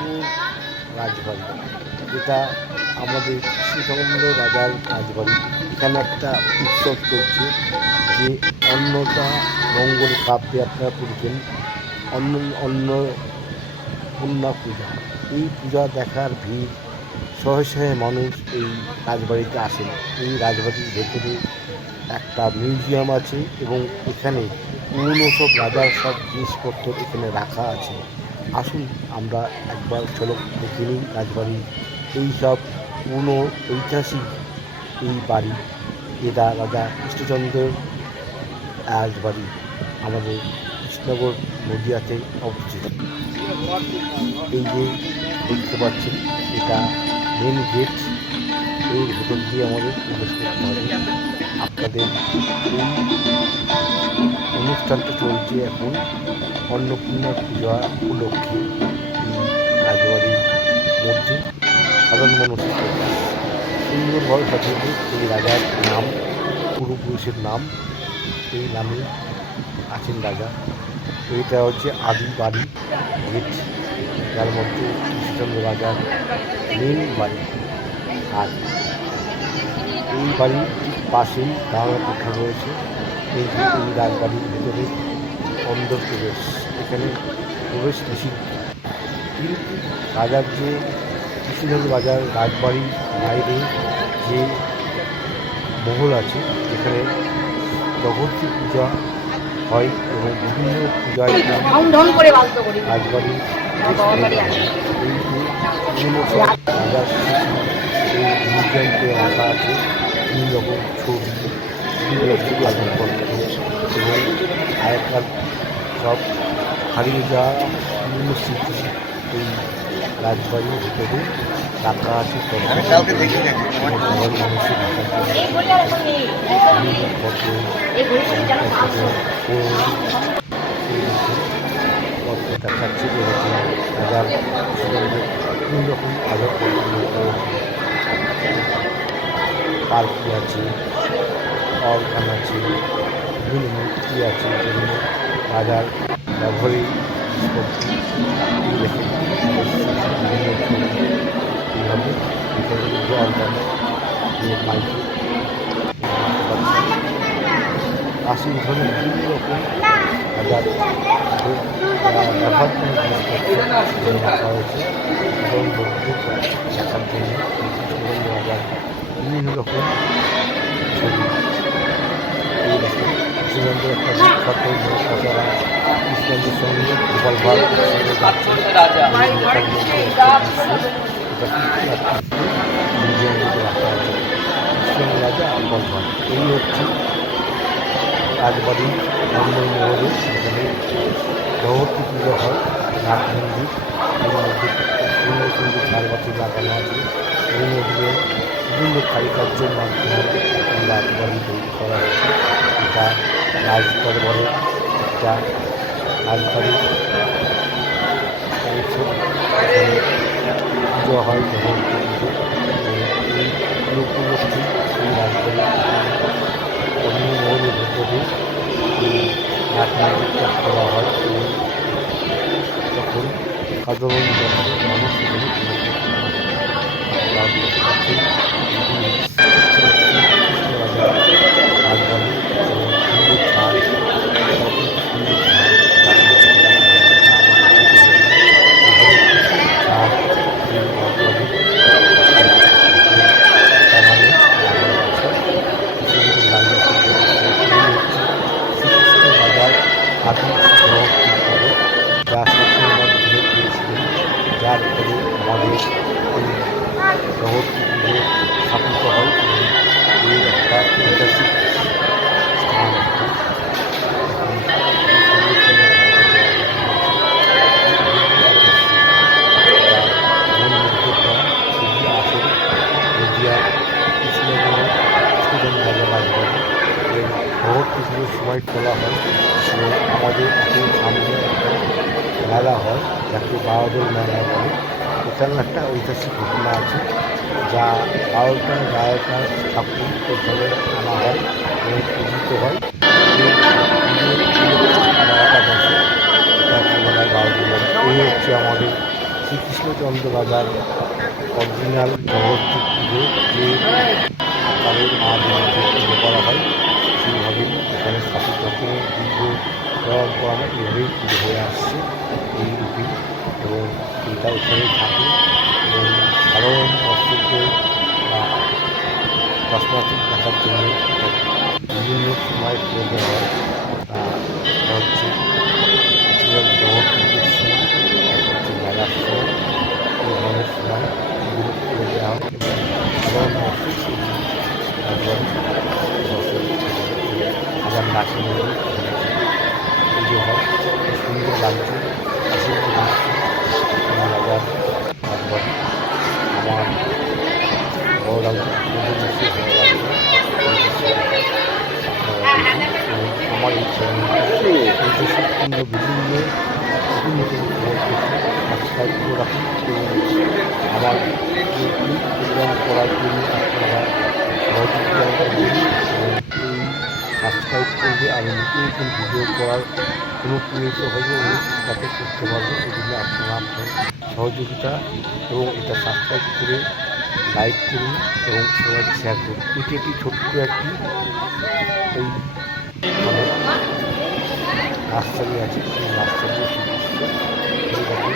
কৃষ্ণনগর রাজবাড়ি, যেটা আমাদের কৃষ্ণচন্দ্র রাজার রাজবাড়ি। এখানে একটা উৎসব চলছে, যে অন্নটা মঙ্গল কাব্যে আপনারা পড়বেন, অন্নপূর্ণা পূজা। এই পূজা দেখার ভিড়, শহে শহে মানুষ এই রাজবাড়িতে আসেন। এই রাজবাড়ির ভেতরে একটা মিউজিয়াম আছে এবং এখানে পুরনো সব রাজার সব জিনিসপত্র এখানে রাখা আছে। আসুন আমরা একবার ঝলক দেখে নিই রাজবাড়ির এই সব পুরনো ঐতিহাসিক এই বাড়ি। এটা রাজা কৃষ্ণচন্দ্রের রাজবাড়ি, আমাদের কৃষ্ণনগর নদিয়াতে অবস্থিত। এই যে দেখতে পাচ্ছেন, এটা মেন গেট। এর ভেতর দিয়ে আমাদের প্রবেশ করতে হবে। আপনাদের এই অনুষ্ঠানটা চলছে এখন অন্নপূর্ণা পূজা উপলক্ষে। এই রাজবাড়ির মধ্যে সাধারণ মানুষের প্রবেশ সুন্দরভাবে সাজিয়ে, এই রাজার নাম, পূর্বপুরুষের নাম, এই নামে আছেন রাজা। এইটা হচ্ছে আদি বাড়ি গেট, যার মধ্যে কৃষ্ণচন্দ্র রাজার মেন বাড়ি। আর এই বাড়ির ঠিক পাশেই দাঁড়া কোঠা রয়েছে। এই যে এই রাজবাড়ির ভেতরে অন্দর প্রবেশ, এখানে প্রবেশ নিষিদ্ধ। কিন্তু রাজার যে কৃষ্ণচন্দ্র রাজার রাজবাড়ির বাইরে যে মহল আছে, যেখানে জগতী পূজা হয় এবং বিভিন্ন পূজায় রাজবাড়ি এই পুরনো সব রাজার এই মিউজিয়ামকে রাখা আছে। বিভিন্ন রকম ছবি, বিভিন্ন আসবাবপত্র এবং আগেকার সব হারিয়ে যাওয়া বিভিন্ন স্মৃতি এই রাজবাড়ির ভিতরে রাখা আছে। দেখাচ্ছে রাজার বিভিন্ন রকম আসবাবপত্র, পালকি আছে, অলখান আছে, বিভিন্ন মূর্তি আছে, যেগুলো রাজার ব্যবহারিক জিনিসপত্র রেখে এইভাবে এখানে অলখান দিয়ে পালকি কাশি ধরনের বিভিন্ন রকম রাজার ব্যবহার কোনো জিনিসপত্র রাখা হয়েছে এবং লোকদের দেখার জন্য রাজার বিভিন্ন রকম ছবি। এই রকম কৃষ্ণচন্দ্রের একটা বিখ্যাত তাছাড়া কৃষ্ণচন্দ্রের সঙ্গে গোপাল ভাঁড় সঙ্গে যাচ্ছে মিউজিয়ামে রাখা আছে কৃষ্ণচন্দ্র রাজা আর গোপাল ভাঁড়। এই হচ্ছে রাজবাড়ির মন্দির, যেখানে জগতী পুজো হয়, নাট মন্দির। এর মধ্যে সুন্দর সুন্দর ঝাড়বাতি লাগানো আছে। এর মধ্যে বিভিন্ন কারিকার্যের মাধ্যমে এই রাজবাড়ি তৈরি করা হয়েছে। এটা রাজদরবারের একটা রাজবাড়ির অংশ। এখানে পুজো হয় জগতী পুজো। এই উপলক্ষে এই রাজবাড়ি অন্য মহলের ভেতরে এই নাট মন্দিরটা করা হয় এবং তখন সাধারণ মানুষ এখানে রাজবাড়ি এবং সুন্দর ছাদ, সুন্দর যা স্বপ্নের মাধ্যমে পেয়েছিলেন, যার ফলে আমাদের এই জগতী পুজো স্থাপিত হয় এবং এর একটা ঐতিহাসিক স্থান। আসেন নদিয়া কৃষ্ণনগর কৃষ্ণচন্দ্র রাজা রাজবাড়ি। এর জগতী পুজোর সময় খোলা হয় এবং আমাদের এখন সামনে একটা মেলা হয়, যাকে বারোদল মেলা বলে। এখানে একটা ঐতিহাসিক ঘটনা আছে, যা 12টা গায়কার ঠাকুর এখানে আনা হয় এবং পূজিত হয়। মেলাটা বসে, এটাকে বলা হয় বারোদল মেলা। এই হচ্ছে আমাদের শ্রীকৃষ্ণচন্দ্র রাজার অরিজিনাল জগদ্ধাত্রী পুজো যে আকারের মা দেবীকে পুজো করা হয় সেইভাবেই এখানে স্থাপিত। কোনো দীর্ঘ পরম্পরা না, এইভাবেই পুজো হয়ে আসছে এই রূপেই, এবং এটা এখানেই থাকে। এবং সাধারণ দর্শকদের বা দর্শনার্থী দেখার জন্য এটা বিভিন্ন সময় প্রয়োজন হয়। এটা হচ্ছে জগৎ পুজোর সময়, হচ্ছে মেলার সময়, এই ধরনের সময় এগুলো করে দেওয়া হয় এবং সাধারণ দর্শক রাজবাড়ি দর্শক হাজার নাচি মন্দির এখানে পুজো হয়। খুব সুন্দর লাগছে অপূর্ব দৃশ্য রাজার রাজবাড়ি। আমার ভালো লাগছে, আপনাদের নিশ্চয়ই ভালো লাগবে এই দৃশ্য দেখে। আপনারা দেখুন এবং আমার এই চ্যানেলটি এই দেশপ্রিয় বিভিন্ন নতুন নতুন খবর পেতে সাবস্ক্রাইব করে রাখুন এবং আমার এই প্রোগ্রাম করার জন্য আপনারা সহযোগিতা করবেন এবং এই সাবস্ক্রাইব করলে আমি নতুন নতুন ভিডিও করার অনুপ্রাণিত হব এবং সেটাকে করতে পারবো। এই জন্য আপনারা আপনার সহযোগিতা এবং এটা সাবস্ক্রাইব করে লাইক করুন এবং সবাইকে শেয়ার করুন। এটি একটি ছোট্ট একটি এই মানে নার্সারি আছে, সেই নার্সারির দৃশ্য এই দেখুন।